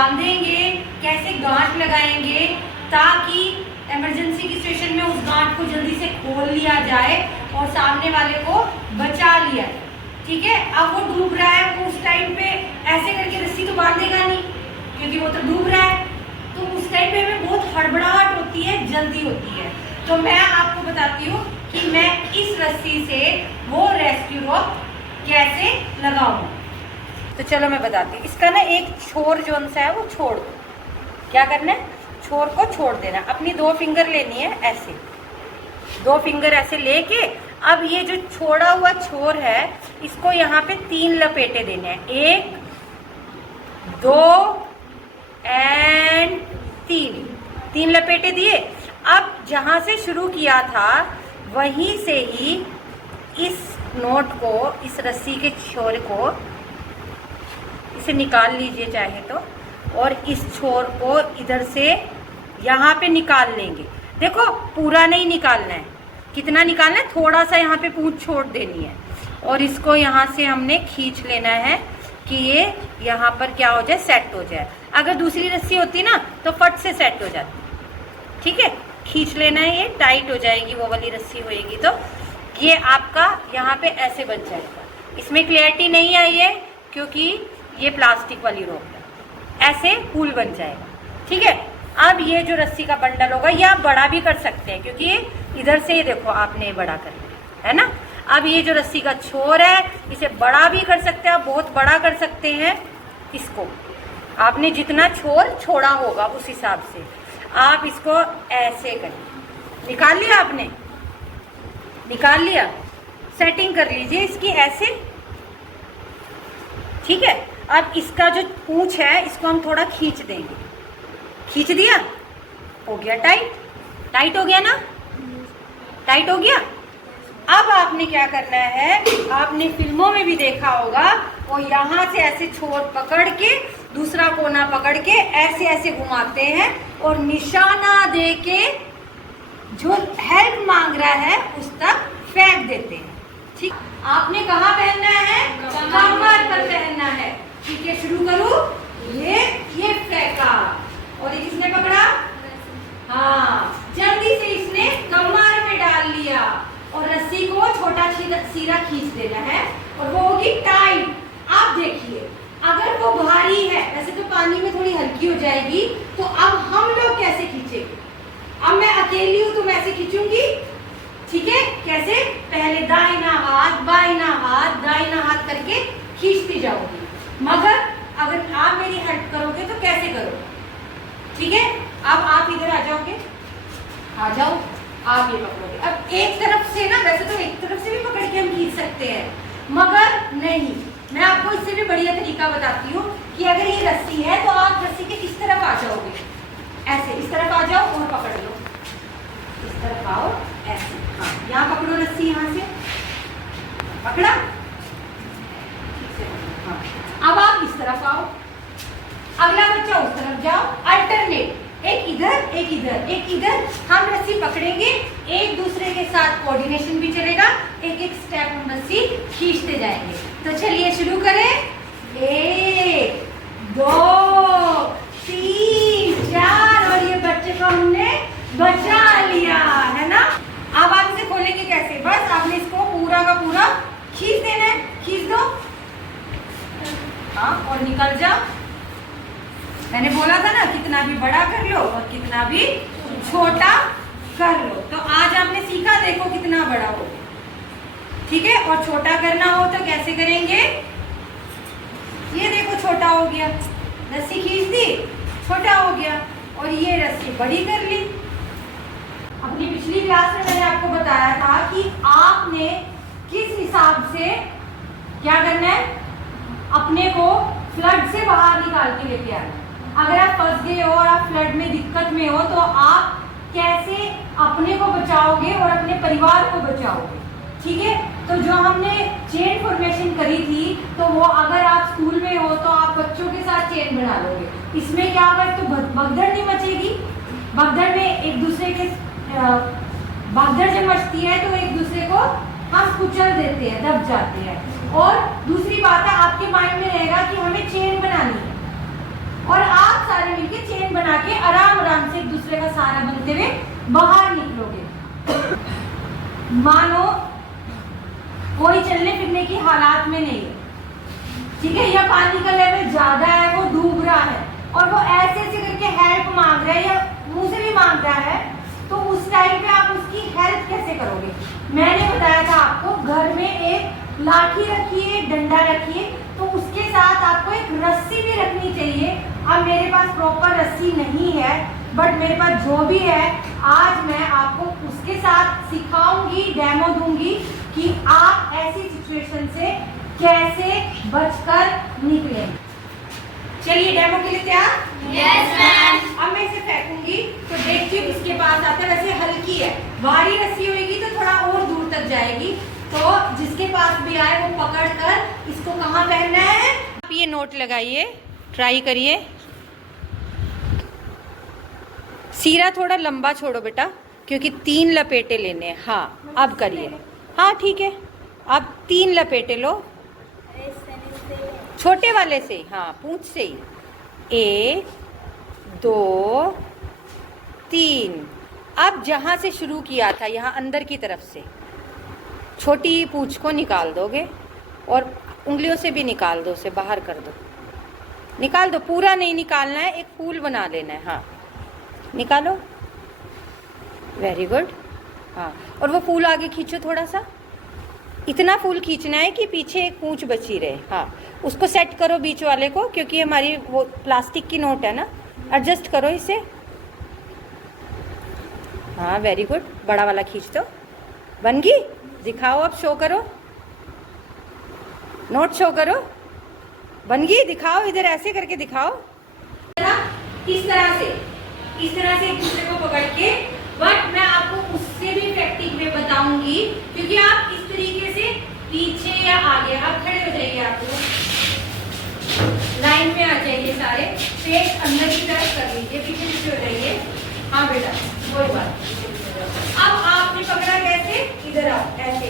बांधेंगे, कैसे गांठ लगाएंगे ताकि इमरजेंसी की सिचुएशन में उस गांठ को जल्दी से खोल लिया जाए और सामने वाले को बचा लिया। ठीक है, अब वो डूब रहा है, वो उस टाइम पे ऐसे करके रस्सी तो बांधेगा नहीं क्योंकि वो तो डूब रहा है, तो उस टाइम पे हमें बहुत हड़बड़ाहट होती है, जल्दी होती है। तो मैं आपको बताती हूँ कि मैं इस रस्सी से वो रेस्क्यू रोप कैसे लगाऊं। तो चलो मैं बताती हूँ। इसका ना एक छोर जो सा है वो छोड़ दो। क्या करना है, छोर को छोड़ देना। अपनी 2 फिंगर लेनी है, ऐसे 2 फिंगर ऐसे लेके अब ये जो छोड़ा हुआ छोर है इसको यहाँ पे 3 लपेटे देने हैं। 1 2 एंड 3 लपेटे दिए। अब जहाँ से शुरू किया था वहीं से ही इस नोट को, इस रस्सी के छोर को इसे निकाल लीजिए चाहे तो, और इस छोर को इधर से यहाँ पे निकाल लेंगे। देखो पूरा नहीं निकालना है, कितना निकालना है, थोड़ा सा यहाँ पे पूंछ छोड़ देनी है और इसको यहाँ से हमने खींच लेना है कि ये यहाँ पर क्या हो जाए, सेट हो जाए। अगर दूसरी रस्सी होती ना तो फट से सेट हो जाती। ठीक है, खींच लेना है, ये टाइट हो जाएगी, वो वाली रस्सी होएगी तो ये आपका यहाँ पे ऐसे बन जाएगा। इसमें क्लियरिटी नहीं आई है क्योंकि ये प्लास्टिक वाली रोप है, ऐसे फूल बन जाएगा। ठीक है, अब ये जो रस्सी का बंडल होगा ये आप बड़ा भी कर सकते हैं क्योंकि ये इधर से ही देखो आपने बड़ा कर लिया है ना। अब ये जो रस्सी का छोर है इसे बड़ा भी कर सकते हैं, आप बहुत बड़ा कर सकते हैं इसको। आपने जितना छोर छोड़ा होगा उस हिसाब से आप इसको ऐसे करिए। निकाल लिया आपने, निकाल लिया, सेटिंग कर लीजिए इसकी ऐसे। ठीक है, अब इसका जो पूंछ है इसको हम थोड़ा खींच देंगे। खींच दिया, हो गया टाइट। टाइट हो गया ना, टाइट हो गया। अब आपने क्या करना है, आपने फिल्मों में भी देखा होगा, वो यहाँ से ऐसे छोर पकड़ के दूसरा कोना पकड़ के ऐसे ऐसे घुमाते हैं और निशाना दे के जो हेल्प मांग रहा है उस तक फेंक देते हैं। ठीक, आपने कहाँ पहनना है, कमर पर पहनना है। ठीक है, शुरू करूँ। ये फेंका और ये किसने पकड़ा, हाँ, जल्दी से इसने कमर में डाल लिया और रस्सी को छोटा सीधा खींच देना है और वो होगी टाइट। आप देखिए अगर वो भारी है, वैसे तो पानी में थोड़ी हल्की हो जाएगी, तो अब हम लोग कैसे खींचेंगे। अब मैं अकेली हूं तो मैं ऐसे खींचूंगी। ठीक है, कैसे, पहले दाहिना हाथ बाइना हाथ दाहिना हाथ करके खींचती जाऊंगी, मगर अगर आप मेरी हेल्प करोगे तो कैसे करोगे। ठीक है, अब आप इधर आ जाओगे, आ जाओ, आप ये पकड़ोगे। अब एक तरफ से ना, वैसे तो एक तरफ से भी पकड़ के हम खींच सकते हैं, मगर नहीं, मैं आपको इससे भी बढ़िया तरीका बताती हूँ कि अगर ये रस्सी है तो आप रस्सी के इस तरफ आ जाओगे, ऐसे इस तरफ आ जाओ और पकड़ लो, इस तरफ आओ ऐसे, हाँ, यहाँ पकड़ो रस्सी, यहाँ से पकड़ा, हाँ। अब आप इस तरफ आओ, अगला बच्चा उस तरफ जाओ, अल्टरनेट, एक इधर एक इधर एक इधर, हम रस्सी पकड़ेंगे, एक दूसरे के साथ कोऑर्डिनेशन भी चलेगा, एक एक स्टेप हम रस्सी खींचते जाएंगे। तो चलिए शुरू करें। 1 2 3 4 और ये बच्चे को हमने बचा लिया है ना। अब आप इसे खोलेंगे कैसे, बस आपने इसको पूरा का पूरा खींच देना है, खींच दो, हाँ, और निकल जाओ। मैंने बोला था ना कितना भी बड़ा कर लो और कितना भी छोटा कर लो। तो आज आपने सीखा, देखो कितना बड़ा हो, ठीक है, और छोटा करना हो तो कैसे करेंगे। ये देखो छोटा हो गया, रस्सी खींच दी, छोटा हो गया, और ये रस्सी बड़ी कर ली। अपनी पिछली क्लास में मैंने आपको बताया था कि आपने किस हिसाब से क्या करना है, अपने को फ्लड से बाहर निकाल के लेके आना। अगर आप फंस गए हो और आप फ्लड में दिक्कत में हो तो आप कैसे अपने को बचाओगे और अपने परिवार को बचाओगे। ठीक है, तो जो हमने चेन फॉर्मेशन करी थी, तो वो अगर आप स्कूल में हो तो आप बच्चों के साथ चेन बना लोगे। इसमें क्या होगा, तो भगदड़ नहीं मचेगी, भगदड़ में एक दूसरे के भगदड़ जब मचती है तो एक दूसरे को हम कुचल देते हैं, दब जाते हैं। और दूसरी बात है, आपके माइंड में रहेगा कि हमें चेन बनानी है, और आप सारे मिलके चेन बना के आराम आराम से एक दूसरे का सहारा बनते हुए बाहर निकलोगे। मानो कोई चलने फिरने की हालात में नहीं है, ठीक है, या पानी का लेवल ज्यादा है, वो डूब रहा है और वो ऐसे ऐसे करके हेल्प मांग रहा है या मुंह से भी मांग रहा है, तो उस टाइम पे आप उसकी हेल्प कैसे करोगे? मैंने बताया था आपको, घर में एक लाठी रखिए, डंडा रखिए, तो उसके साथ आपको एक रस्सी भी रखनी चाहिए। अब मेरे पास प्रॉपर रस्सी नहीं है, बट मेरे पास जो भी है आज मैं आपको उसके साथ सिखाऊंगी, डेमो दूंगी कि आप ऐसी सिचुएशन से कैसे बचकर निकलें। चलिए डेमो के लिए तैयार? Yes ma'am. अब मैं इसे फेंकूंगी तो देखिए किसके पास आता है। वैसे हल्की है, भारी रस्सी होगी तो थोड़ा और दूर तक जाएगी, तो जिसके पास भी आए वो पकड़ कर इसको कहाँ पहनना है। आप ये नोट लगाइए, ट्राई करिए। सीरा थोड़ा लंबा छोड़ो बेटा, क्योंकि 3 लपेटे लेने हैं। हाँ अब करिए, हाँ ठीक है, अब 3 लपेटे लो, छोटे वाले से, हाँ पूंछ से ही। 1 2 3। अब जहाँ से शुरू किया था, यहाँ अंदर की तरफ से छोटी पूंछ को निकाल दोगे और उंगलियों से भी निकाल दो, उसे बाहर कर दो, निकाल दो, पूरा नहीं निकालना है, एक फूल बना लेना है। हाँ निकालो, वेरी गुड। हाँ और वो फूल आगे खींचो थोड़ा सा, इतना फूल खींचना है कि पीछे एक पूंछ बची रहे। हाँ उसको सेट करो बीच वाले को, क्योंकि हमारी वो प्लास्टिक की नोट है ना, एडजस्ट करो इसे। हाँ वेरी गुड, बड़ा वाला खींच दो, बन गई। दिखाओ, अब शो करो, नोट शो करो, बन गई, दिखाओ, इधर ऐसे करके दिखाओ, इस तरह से एक दूसरे को पकड़ के। बट मैं आपको उससे भी इफेक्टिव वे बताऊंगी, क्योंकि आप इस तरीके से पीछे या आगे, आप खड़े हो जाइए, आप लोग लाइन में आ जाइए, सारे फेस अंदर की तरफ कर लीजिए, पीछे पीछे हो जाइए। हाँ बेटा कोई बात। अब आपने पकड़ा कैसे, इधर आओ, ऐसे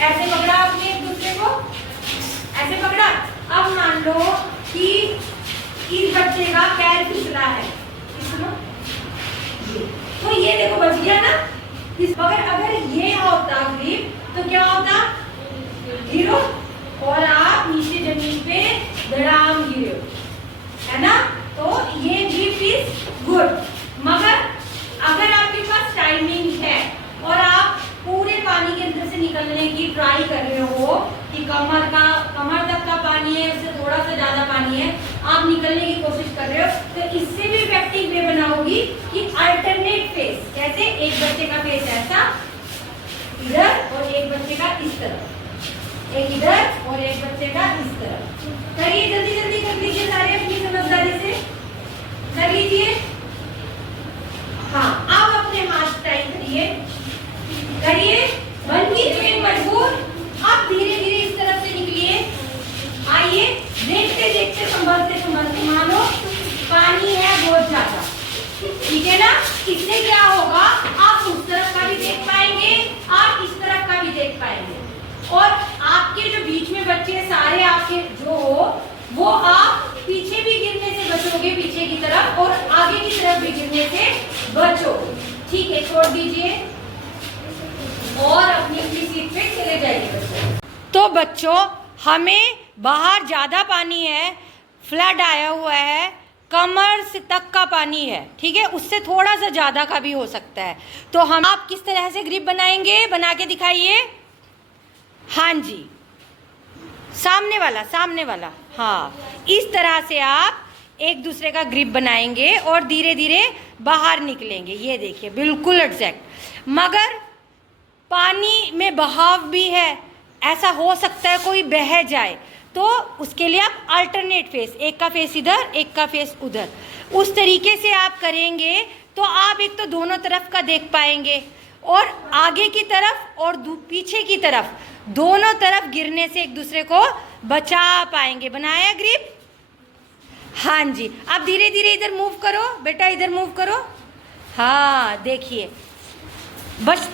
ऐसे पकड़ा आपने एक दूसरे को, ऐसे पकड़ा। अब मान लो कि इस बच्चे का पैर फिसला है, तो ये देखो बच गया ना। मगर अगर ये होता ग्रिप तो क्या होता, गिरो और आप नीचे जमीन पे धड़ाम गिरे, है ना। तो ये ग्रिप इज गुड। मगर अगर आपके पास टाइमिंग है और आप पूरे पानी के अंदर से निकलने की ट्राई कर रहे हो कि कमर तक का पानी है, उससे थोड़ा सा ज्यादा पानी है, आप निकलने की कोशिश कर रहे हो, तो इससे भी इफेक्टिव वे बनाओगी कि अल्टरनेट फेस। कैसे, एक बच्चे का फेस ऐसा इधर और एक बच्चे का इस तरफ, एक इधर और एक बच्चे का इस तरफ। करिए, जल्दी जल्दी कर लीजिए, सारे अपनी समझदारी से कर लीजिए। हाँ अब अपने हाथ टाइट करिए, बन गई चेन मजबूत। अब धीरे धीरे इस तरफ से निकलिए, आइए, देखते देखते संभलते संभलते, मानो पानी है बहुत ज्यादा, ठीक है ना। इससे क्या होगा, आप उस तरफ का भी देख पाएंगे, आप इस तरफ का भी देख पाएंगे, और आपके जो बीच में बच्चे सारे आपके जो हो, वो आप पीछे भी गिरने से बचोगे, पीछे की तरफ, और आगे की तरफ भी गिरने से बचोगे। ठीक है, छोड़ दीजिए और अपनी अपनी सीट पे चले जाइए बच्चों। तो बच्चों, हमें बाहर ज्यादा पानी है, फ्लड आया हुआ है, कमर से तक का पानी है, ठीक है, उससे थोड़ा सा ज्यादा का भी हो सकता है। तो हम आप किस तरह से ग्रिप बनाएंगे, बना के दिखाइए। हाँ जी, सामने वाला, हाँ, इस तरह से आप एक दूसरे का ग्रिप बनाएंगे और धीरे धीरे बाहर निकलेंगे। ये देखिए बिल्कुल एग्जैक्ट। मगर पानी में बहाव भी है, ऐसा हो सकता है कोई बह जाए, तो उसके लिए आप अल्टरनेट फेस, एक का फेस इधर, एक का फेस उधर, उस तरीके से आप करेंगे तो आप एक तो दोनों तरफ का देख पाएंगे और आगे की तरफ और पीछे की तरफ, दोनों तरफ गिरने से एक दूसरे को बचा पाएंगे। बनाया ग्रिप? हाँ जी। अब धीरे धीरे इधर मूव करो बेटा, इधर मूव करो। हाँ देखिए, बस